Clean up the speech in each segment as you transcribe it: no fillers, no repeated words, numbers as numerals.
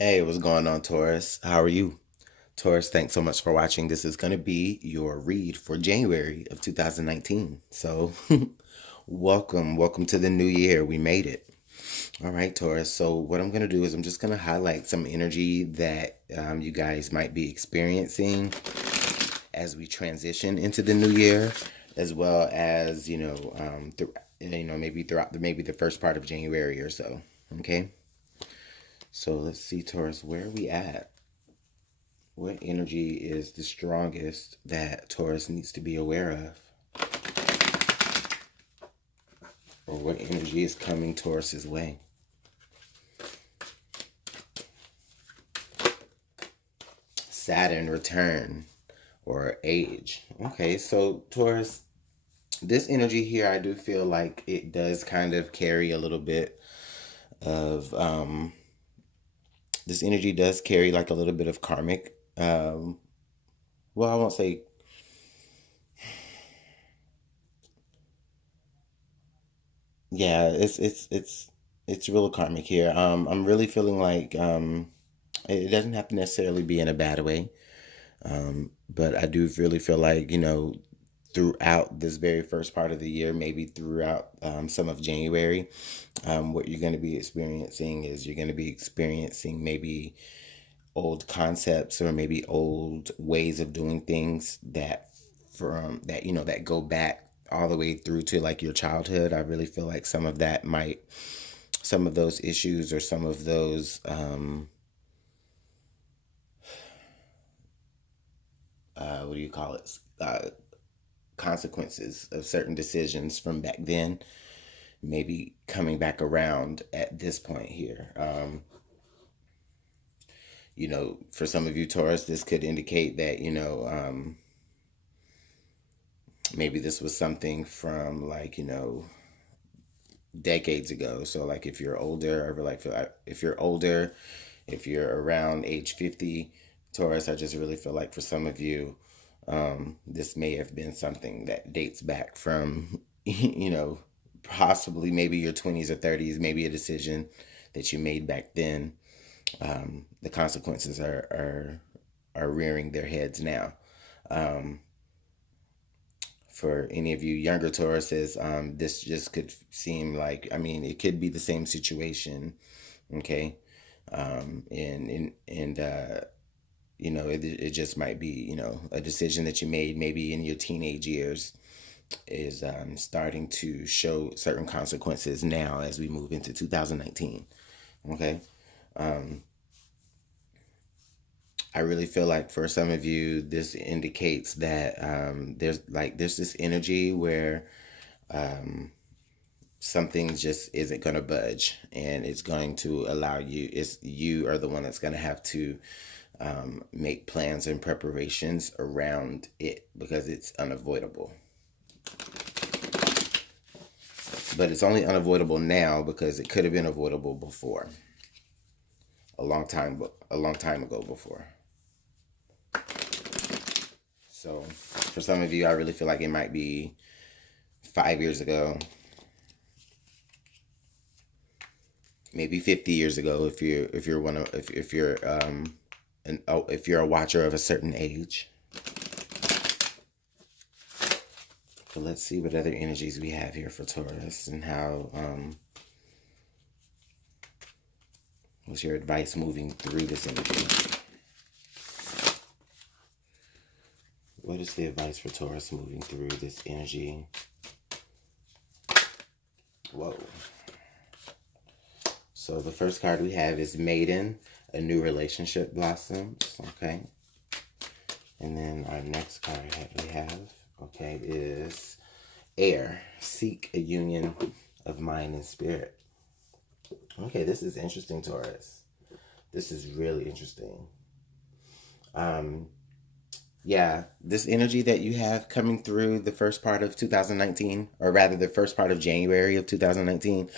Hey, what's going on, Taurus? How are you? Taurus, thanks so much for watching. This is going to be your read for January of 2019. So, welcome to the new year. We made it. All right, Taurus. So, what I'm going to do is I'm just going to highlight some energy that you guys might be experiencing as we transition into the new year, as well as, maybe throughout maybe the first part of January or so. Okay. So, let's see, Taurus, where are we at? What energy is the strongest that Taurus needs to be aware of? Or what energy is coming Taurus's way? Saturn return or age. Okay, so Taurus, this energy here, I do feel like it does kind of carry a little bit of, this energy does carry like a little bit of karmic, well, I won't say, yeah, it's real karmic here. I'm really feeling like, it doesn't have to necessarily be in a bad way. But I do really feel like, throughout this very first part of the year, maybe throughout some of January, what you're going to be experiencing is you're going to be experiencing maybe old concepts or maybe old ways of doing things that go back all the way through to like your childhood. I really feel like some of those issues or some of those what do you call it? Consequences of certain decisions from back then, maybe coming back around at this point here. For some of you Taurus, this could indicate that, maybe this was something from like, decades ago. So like if you're older, or like if you're older, if you're around age 50, Taurus, I just really feel like for some of you, this may have been something that dates back from, possibly maybe your 20s or 30s, maybe a decision that you made back then. The consequences are rearing their heads now. Um, for any of you younger Tauruses, this just could seem like, I mean, it could be the same situation, okay? It just might be, a decision that you made maybe in your teenage years is starting to show certain consequences now as we move into 2019. Okay. Um, I really feel like for some of you, this indicates that there's this energy where something just isn't going to budge, and it's going to allow you. It's you are the one that's going to have to make plans and preparations around it because it's unavoidable. But it's only unavoidable now because it could have been avoidable before, a long time ago before. So for some of you, I really feel like it might be 5 years ago, maybe 50 years ago if you're a watcher of a certain age. So let's see what other energies we have here for Taurus and how what's your advice moving through this energy? What is the advice for Taurus moving through this energy? Whoa. So the first card we have is Maiden, a new relationship blossoms, okay? And then our next card we have, okay, is Air, seek a union of mind and spirit. Okay, this is interesting, Taurus. This is really interesting. Yeah, this energy that you have coming through the first part of 2019, or rather the first part of January of 2019.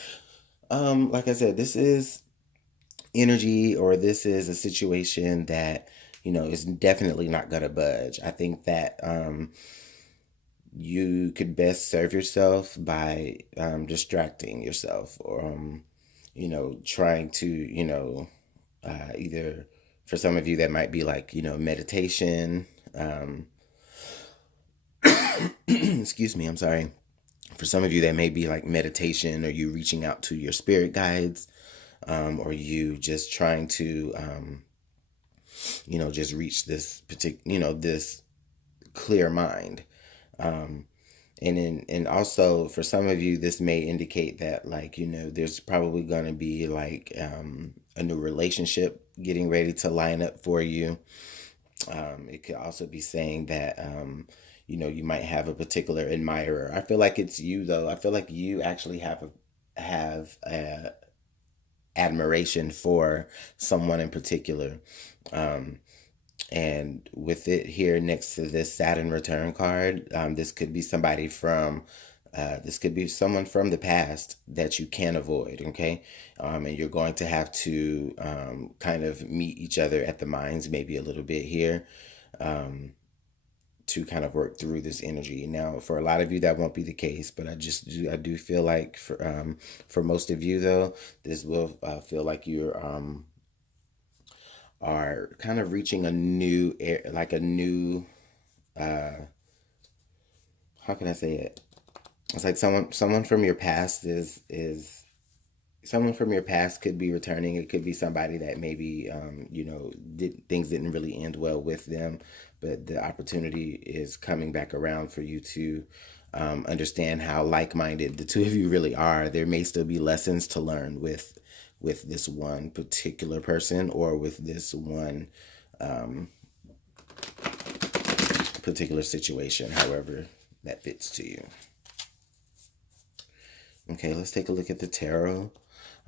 Like I said, this is energy, or this is a situation that, is definitely not going to budge. I think that you could best serve yourself by distracting yourself, or trying to, Either for some of you that might be like, meditation. Excuse me, I'm sorry. For some of you that may be like meditation, or you reaching out to your spirit guides, or you just trying to, just reach this particular, this clear mind. And also for some of you, this may indicate that, like, there's probably going to be like a new relationship getting ready to line up for you. It could also be saying that, you might have a particular admirer. I feel like it's you though. I feel like you actually have a admiration for someone in particular. And with it here next to this Saturn return card, this could be someone from the past that you can't avoid, okay? And you're going to have to kind of meet each other at the minds maybe a little bit here, to kind of work through this energy. Now, for a lot of you, that won't be the case, but I do feel like for most of you though, this will feel like you are kind of reaching a new like a new how can I say it? It's like someone from your past is someone from your past could be returning. It could be somebody that maybe things didn't really end well with them, but the opportunity is coming back around for you to understand how like-minded the two of you really are. There may still be lessons to learn with this one particular person, or with this one particular situation, however that fits to you. Okay, let's take a look at the tarot.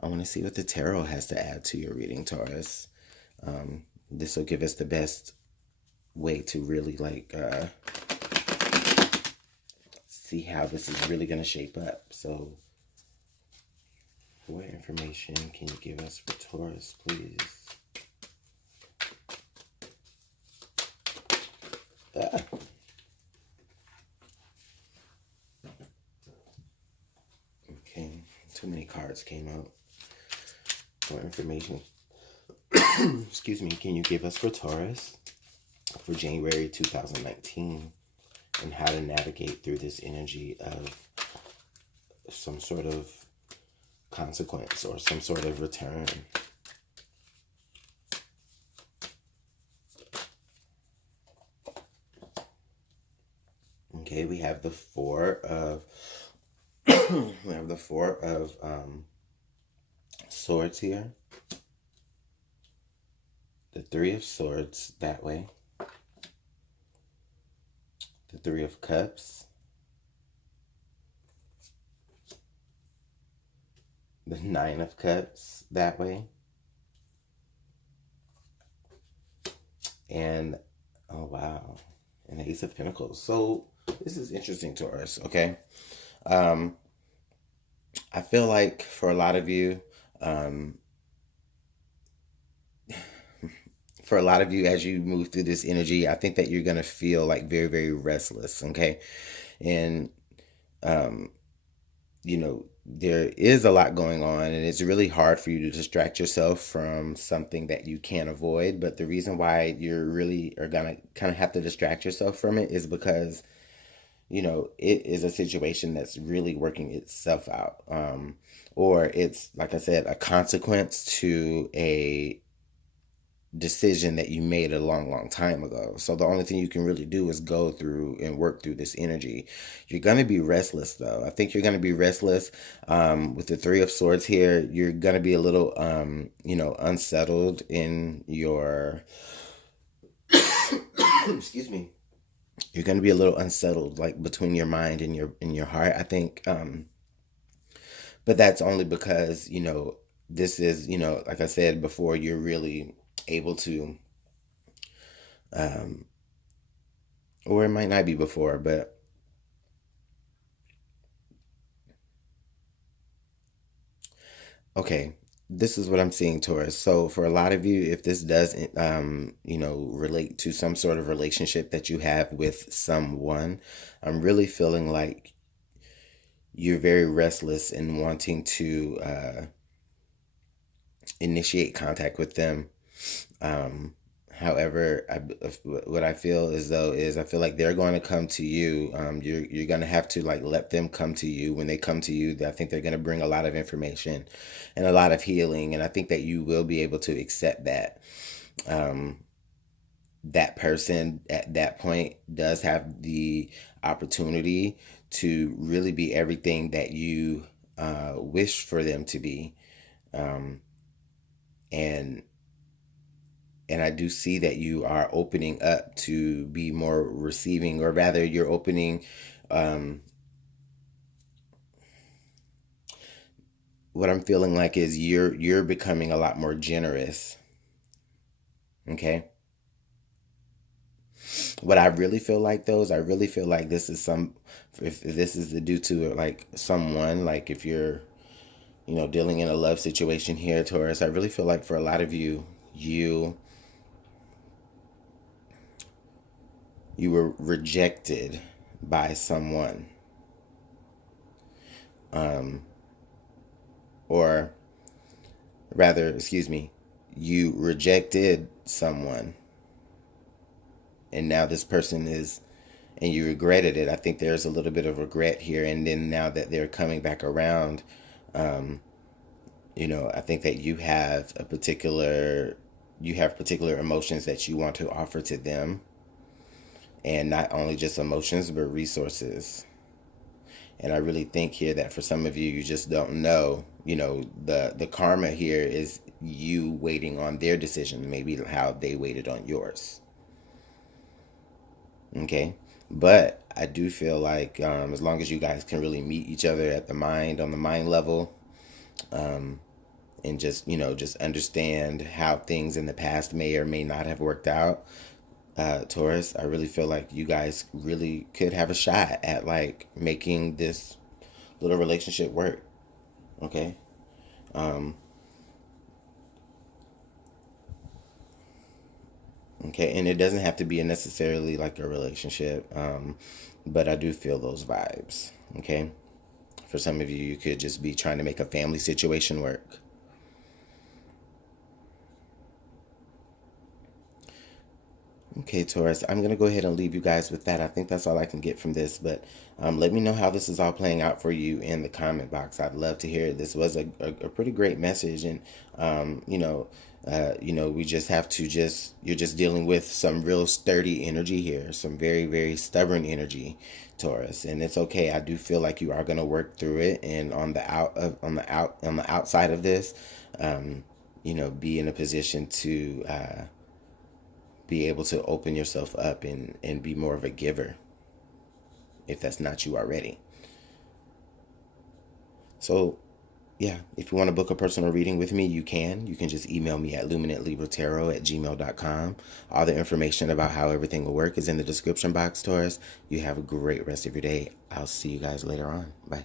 I want to see what the tarot has to add to your reading, Taurus. This will give us the best way to really see how this is really going to shape up. So, what information can you give us for Taurus, please? Okay, too many cards came out. What information, excuse me, can you give us for Taurus for January 2019, and how to navigate through this energy of some sort of consequence or some sort of return? Okay, we have the Four of we have the Four of Swords here. The Three of Swords that way. The Three of Cups. The Nine of Cups that way. And, oh wow, and the Ace of Pentacles. So this is interesting, Taurus, okay? I feel like for a lot of you, as you move through this energy, I think that you're going to feel like very, very restless, okay? And, there is a lot going on, and it's really hard for you to distract yourself from something that you can't avoid. But the reason why you're really are going to kind of have to distract yourself from it is because, it is a situation that's really working itself out. Or it's, like I said, a consequence to a decision that you made a long, long time ago. So the only thing you can really do is go through and work through this energy. You're going to be restless, though. I think you're going to be restless. With the Three of Swords here, you're going to be a little, unsettled in your, excuse me. You're going to be a little unsettled, like between your mind and your heart, I think. But that's only because, this is, like I said before, you're really able to, or it might not be before, but okay, this is what I'm seeing, Taurus. So for a lot of you, if this does, relate to some sort of relationship that you have with someone, I'm really feeling like you're very restless and wanting to, initiate contact with them. However, what I feel as though is I feel like they're going to come to you. You're going to have to like let them come to you. When they come to you, I think they're going to bring a lot of information and a lot of healing, and I think that you will be able to accept that. That person at that point does have the opportunity to really be everything that you wish for them to be, and I do see that you are opening up to be more receiving, or rather, you're opening. What I'm feeling like is you're becoming a lot more generous. Okay. What I really feel like though is I really feel like this is if this is due to like someone, like if you're dealing in a love situation here, Taurus, I really feel like for a lot of you, you were rejected by someone, or rather, excuse me, you rejected someone, and now this person is, and you regretted it. I think there's a little bit of regret here, and then now that they're coming back around, I think that you have particular emotions that you want to offer to them, and not only just emotions but resources. And I really think here that for some of you, you just don't know. The karma here is you waiting on their decision, maybe how they waited on yours. Okay, but I do feel like as long as you guys can really meet each other at on the mind level, and just understand how things in the past may or may not have worked out, Taurus, I really feel like you guys really could have a shot at like making this little relationship work. Okay. Okay, and it doesn't have to be necessarily like a relationship, but I do feel those vibes. Okay, for some of you, you could just be trying to make a family situation work. Okay, Taurus, I'm going to go ahead and leave you guys with that. I think that's all I can get from this, but let me know how this is all playing out for you in the comment box. I'd love to hear it. This was a pretty great message, and we just have to you're just dealing with some real sturdy energy here, some very, very stubborn energy, Taurus, and it's okay. I do feel like you are going to work through it, and on the outside of this, be in a position to be able to open yourself up and be more of a giver, if that's not you already. So yeah, if you want to book a personal reading with me, you can. You can just email me at LuminantLibraTarot@gmail.com. All the information about how everything will work is in the description box, Taurus. You have a great rest of your day. I'll see you guys later on. Bye.